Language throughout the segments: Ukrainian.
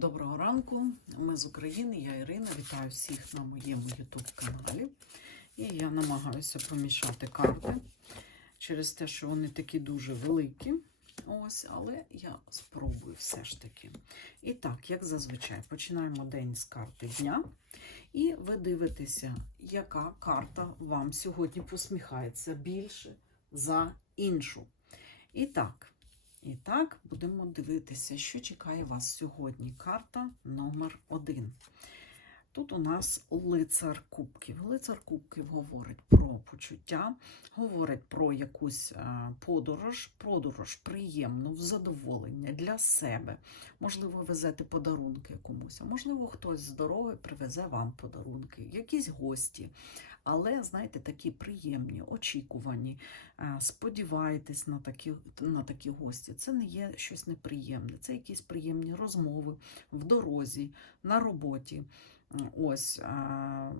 Доброго ранку, ми з України, я Ірина. Вітаю всіх на моєму YouTube каналі. І я намагаюся помішати карти через те, що вони такі дуже великі. Ось, але я спробую все ж таки. І так, як зазвичай, починаємо день з карти дня. І ви дивитеся, яка карта вам сьогодні посміхається більше за іншу. І так. І так, будемо дивитися, що чекає вас сьогодні. Карта номер один. Тут у нас лицар кубків. Лицар кубків говорить про почуття, говорить про якусь е, подорож, подорож приємну, в задоволення для себе. Можливо, везете подарунки комусь, а можливо, хтось з дороги привезе вам подарунки, якісь гості. Але, знаєте, такі приємні, очікувані, е, сподіваєтесь на такі, на такі гості. Це не є щось неприємне, це якісь приємні розмови в дорозі, на роботі. Ось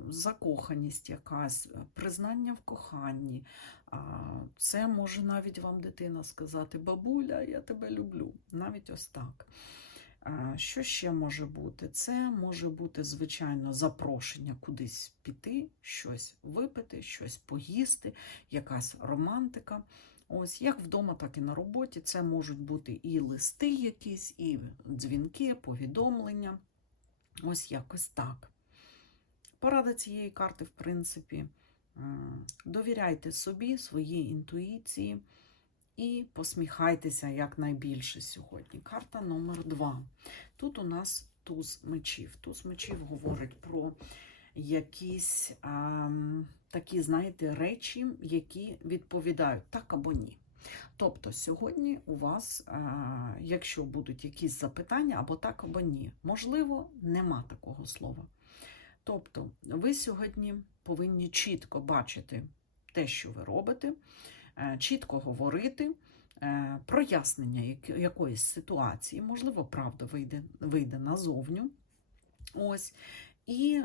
закоханість якась, признання в коханні. Це може навіть вам дитина сказати: Бабуля, я тебе люблю. Навіть ось так. Що ще може бути? Це може бути, звичайно, запрошення кудись піти, щось випити, щось поїсти, якась романтика. Ось як вдома, так і на роботі. Це можуть бути і листи якісь, і дзвінки, повідомлення. Ось якось так. Порада цієї карти, в принципі, довіряйте собі, своїй інтуїції і посміхайтеся якнайбільше сьогодні. Карта номер два. Тут у нас туз мечів. Туз мечів говорить про якісь а, такі, знаєте, речі, які відповідають так або ні. Тобто сьогодні у вас, якщо будуть якісь запитання або так, або ні, можливо, нема такого слова. Тобто, ви сьогодні повинні чітко бачити те, що ви робите, е, чітко говорити, е, прояснення якоїсь ситуації, можливо, правда вийде, вийде назовню. Ось. І,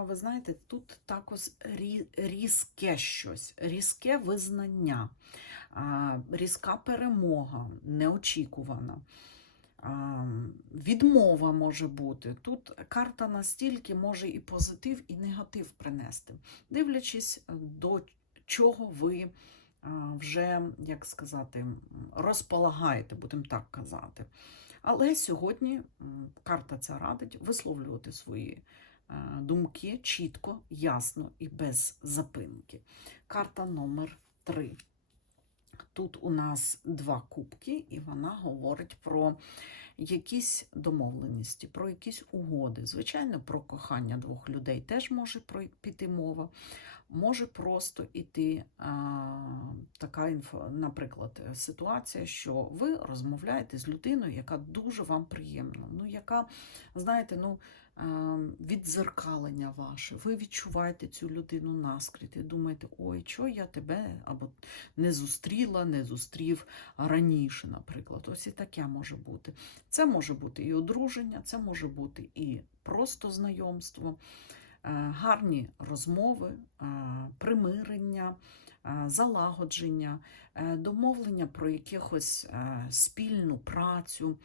ви знаєте, тут також різке щось, різке визнання, різка перемога, неочікувана. Відмова може бути. Тут карта настільки може і позитив, і негатив принести, дивлячись, до чого ви вже, як сказати, розполагаєте, будемо так казати. Але сьогодні карта ця радить висловлювати свої думки чітко, ясно і без запинки. Карта номер 3. Тут у нас два кубки, і вона говорить про якісь домовленості, про якісь угоди. Звичайно, про кохання двох людей теж може піти мова. Може просто іти а, така інфо, наприклад, ситуація, що ви розмовляєте з людиною, яка дуже вам приємна, ну, яка, знаєте, ну, відзеркалення ваше. Ви відчуваєте цю людину наскрізь і думаєте, ой, що я тебе або не зустріла, не зустрів раніше, наприклад. Ось і таке може бути. Це може бути і одруження, це може бути і просто знайомство. Е, гарні розмови, е, примирення, е, залагодження, домовлення про якихось спільну працю.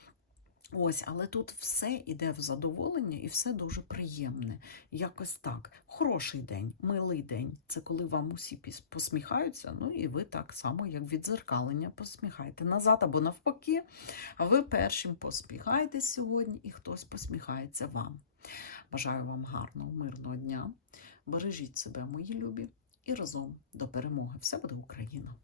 Ось, але тут все йде в задоволення і все дуже приємне. Якось так. Хороший день, милий день. Це коли вам усі посміхаються, ну і ви так само, як відзеркалення, посміхаєте назад або навпаки. А ви першим посміхаєтесь сьогодні, і хтось посміхається вам. Бажаю вам гарного, мирного дня. Бережіть себе, мої любі, і разом до перемоги. Все буде Україна!